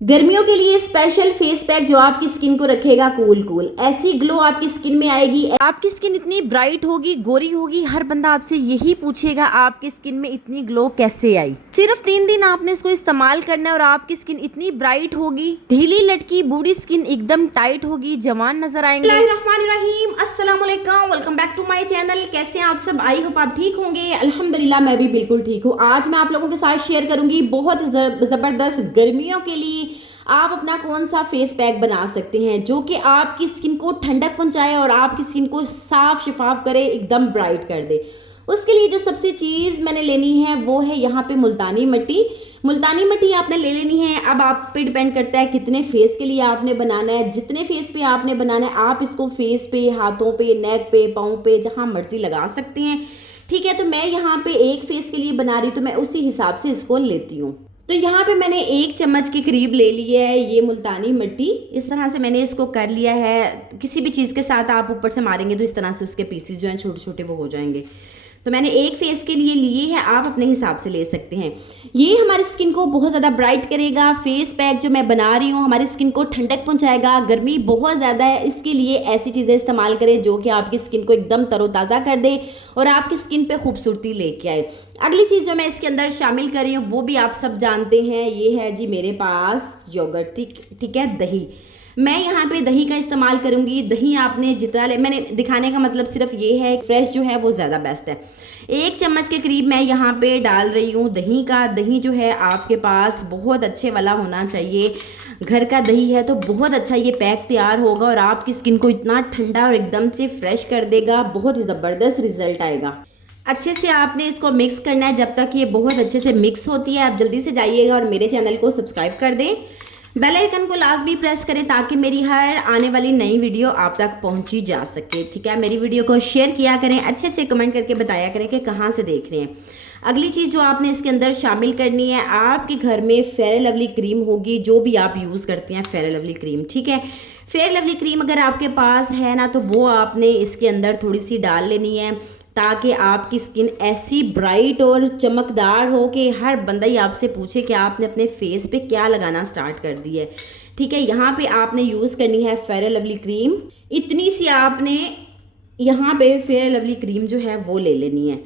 गर्मियों के लिए स्पेशल फेस पैक जो आपकी स्किन को रखेगा कूल। ऐसी ग्लो आपकी स्किन में आएगी, आपकी स्किन इतनी ब्राइट होगी, गोरी होगी। हर बंदा आपसे यही पूछेगा आपकी स्किन में इतनी ग्लो कैसे आई। सिर्फ 3 दिन आपने इसको इस्तेमाल करना है और आपकी स्किन इतनी ब्राइट होगी, ढीली लटकी बूढ़ी स्किन एकदम टाइट होगी, जवान नजर आएंगे। बिस्मिल्लाहिर्रहमानिर्रहीम, अस्सलाम वालेकुम, welcome back to my channel. कैसे हैं आप सब? आई होप आप ठीक होंगे। अल्हम्दुलिल्लाह मैं भी बिल्कुल ठीक हूँ। आज मैं आप लोगों के साथ शेयर करूंगी बहुत जबरदस्त गर्मियों के लिए आप अपना कौन सा फेस पैक बना सकते हैं जो कि आपकी स्किन को ठंडक पहुंचाए और आपकी स्किन को साफ शिफाफ करे, एकदम ब्राइट कर दे। उसके लिए जो सबसे चीज़ मैंने लेनी है वो है यहाँ पे मुल्तानी मिट्टी। मुल्तानी मिट्टी आपने ले लेनी है। अब आप पे डिपेंड करता है कितने फेस के लिए आपने बनाना है। जितने फेस पे आपने बनाना है आप इसको फेस पे, हाथों पे, नेक पे, पाँव पे, जहाँ मर्जी लगा सकते हैं। ठीक है, तो मैं यहाँ पे एक फेस के लिए बना रही हूँ तो मैं उसी हिसाब से इसको लेती हूँ। तो यहाँ पे मैंने 1 चम्मच के करीब ले लिया है ये मुल्तानी मिट्टी। इस तरह से मैंने इसको कर लिया है। किसी भी चीज़ के साथ आप ऊपर से मारेंगे तो इस तरह से उसके पीसेस जो हैं छोटे छोटे वो हो जाएंगे। तो मैंने एक फेस के लिए लिए है, आप अपने हिसाब से ले सकते हैं। ये हमारी स्किन को बहुत ज़्यादा ब्राइट करेगा। फेस पैक जो मैं बना रही हूँ हमारी स्किन को ठंडक पहुँचाएगा। गर्मी बहुत ज़्यादा है, इसके लिए ऐसी चीज़ें इस्तेमाल करें जो कि आपकी स्किन को एकदम तरोताज़ा कर दे और आपकी स्किन पे खूबसूरती लेके आए। अगली चीज़ जो मैं इसके अंदर शामिल कर रही हूँ वो भी आप सब जानते हैं। ये है जी मेरे पास योगर्ट, ठीक है, दही। मैं यहाँ पे दही का इस्तेमाल करूँगी। दही आपने जितना मैंने दिखाने का मतलब सिर्फ ये है, फ्रेश जो है वो ज़्यादा बेस्ट है। 1 चम्मच के करीब मैं यहाँ पे डाल रही हूँ दही का। दही जो है आपके पास बहुत अच्छे वाला होना चाहिए। घर का दही है तो बहुत अच्छा ये पैक तैयार होगा और आपकी स्किन को इतना ठंडा और एकदम से फ्रेश कर देगा। बहुत ही ज़बरदस्त रिजल्ट आएगा। अच्छे से आपने इसको मिक्स करना है। जब तक ये बहुत अच्छे से मिक्स होती है आप जल्दी से जाइएगा और मेरे चैनल को सब्सक्राइब कर दें। बेल आइकन को लाजमी प्रेस करें ताकि मेरी हर आने वाली नई वीडियो आप तक पहुंची जा सके। ठीक है, मेरी वीडियो को शेयर किया करें, अच्छे से कमेंट करके बताया करें कि कहाँ से देख रहे हैं। अगली चीज़ जो आपने इसके अंदर शामिल करनी है, आपके घर में फेयर लवली क्रीम होगी, जो भी आप यूज़ करते हैं फेयर लवली क्रीम। ठीक है, फेयर लवली क्रीम अगर आपके पास है ना तो वो आपने इसके अंदर थोड़ी सी डाल लेनी है ताकि आपकी स्किन ऐसी ब्राइट और चमकदार हो कि हर बंदा ही आपसे पूछे कि आपने अपने फेस पे क्या लगाना स्टार्ट कर दी है। ठीक है, यहाँ पे आपने यूज़ करनी है फेयर लवली क्रीम। इतनी सी आपने यहाँ पे फेयर लवली क्रीम जो है वो ले लेनी है।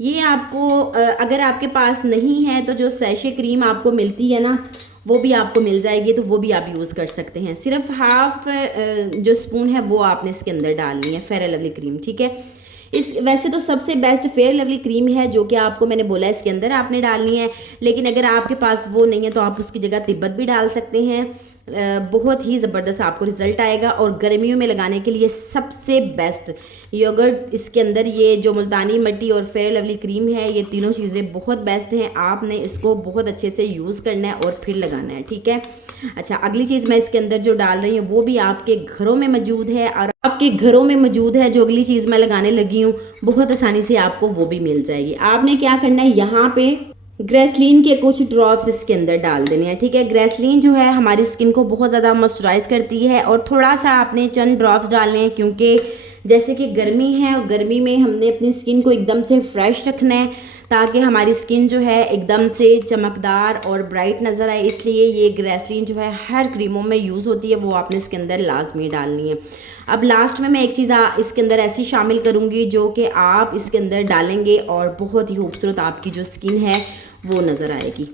ये आपको अगर आपके पास नहीं है तो जो सैशे क्रीम आपको मिलती है ना वो भी आपको मिल जाएगी, तो वो भी आप यूज़ कर सकते हैं। सिर्फ हाफ जो स्पून है वो आपने इसके अंदर डालनी है फेयर लवली क्रीम। ठीक है, वैसे तो सबसे बेस्ट फेयर लवली क्रीम है जो कि आपको मैंने बोला इसके अंदर आपने डालनी है, लेकिन अगर आपके पास वो नहीं है तो आप उसकी जगह तिब्बत भी डाल सकते हैं। बहुत ही ज़बरदस्त आपको रिजल्ट आएगा और गर्मियों में लगाने के लिए सबसे बेस्ट योगर्ट। इसके अंदर ये जो मुल्तानी मिट्टी और फेयर लवली क्रीम है ये तीनों चीज़ें बहुत बेस्ट हैं। आपने इसको बहुत अच्छे से यूज़ करना है और फिर लगाना है। ठीक है, अच्छा, अगली चीज़ मैं इसके अंदर जो डाल रही हूँ वो भी आपके घरों में मौजूद है और आपके घरों में मौजूद है। जो अगली चीज़ मैं लगाने लगी हूँ बहुत आसानी से आपको वो भी मिल जाएगी। आपने क्या करना है, यहाँ पे ग्रेसलीन के कुछ ड्रॉप्स इसके अंदर डाल देने हैं। ठीक है, ग्रेसलीन जो है हमारी स्किन को बहुत ज़्यादा मॉइस्चराइज करती है और थोड़ा सा आपने चंद ड्रॉप्स डालने हैं क्योंकि जैसे कि गर्मी है और गर्मी में हमने अपनी स्किन को एकदम से फ्रेश रखना है ताकि हमारी स्किन जो है एकदम से चमकदार और ब्राइट नज़र आए। इसलिए ये ग्रेसलीन जो है हर क्रीमों में यूज़ होती है, वो आपने इसके अंदर लाजमी डालनी है। अब लास्ट में मैं एक चीज़ इसके अंदर ऐसी शामिल करूँगी जो कि आप इसके अंदर डालेंगे और बहुत ही खूबसूरत आपकी जो स्किन है वो नज़र आएगी।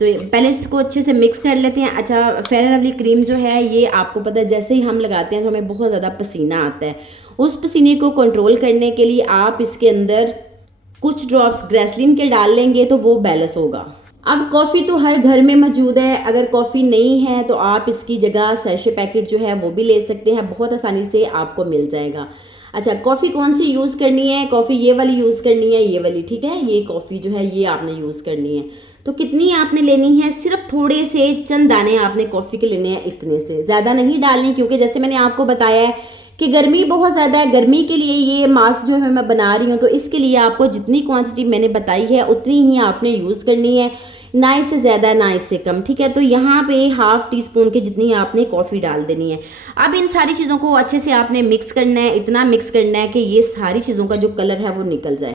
तो पहले इसको अच्छे से मिक्स कर लेते हैं। अच्छा, फेयर लवली क्रीम जो है ये आपको पता है जैसे ही हम लगाते हैं तो हमें बहुत ज़्यादा पसीना आता है। उस पसीने को कंट्रोल करने के लिए आप इसके अंदर कुछ ड्रॉप्स ग्रेसलीन के डाल लेंगे तो वो बैलेंस होगा। अब कॉफ़ी तो हर घर में मौजूद है, अगर कॉफ़ी नहीं है तो आप इसकी जगह सैशे पैकेट जो है वो भी ले सकते हैं, बहुत आसानी से आपको मिल जाएगा। अच्छा, कॉफ़ी कौन सी यूज़ करनी है? कॉफ़ी ये वाली यूज़ करनी है, ये वाली। ठीक है, ये कॉफ़ी जो है ये आपने यूज़ करनी है। तो कितनी आपने लेनी है? सिर्फ थोड़े से चंद दाने आपने कॉफ़ी के लेने हैं, इतने से ज़्यादा नहीं डालनी क्योंकि जैसे मैंने आपको बताया है कि गर्मी बहुत ज़्यादा है। गर्मी के लिए ये मास्क जो है मैं बना रही हूँ तो इसके लिए आपको जितनी क्वांटिटी मैंने बताई है उतनी ही आपने यूज़ करनी है, ना इससे ज़्यादा ना इससे कम। ठीक है, तो यहाँ पे हाफ टी स्पून के जितनी आपने कॉफ़ी डाल देनी है। अब इन सारी चीज़ों को अच्छे से आपने मिक्स करना है, इतना मिक्स करना है कि ये सारी चीज़ों का जो कलर है वो निकल जाए।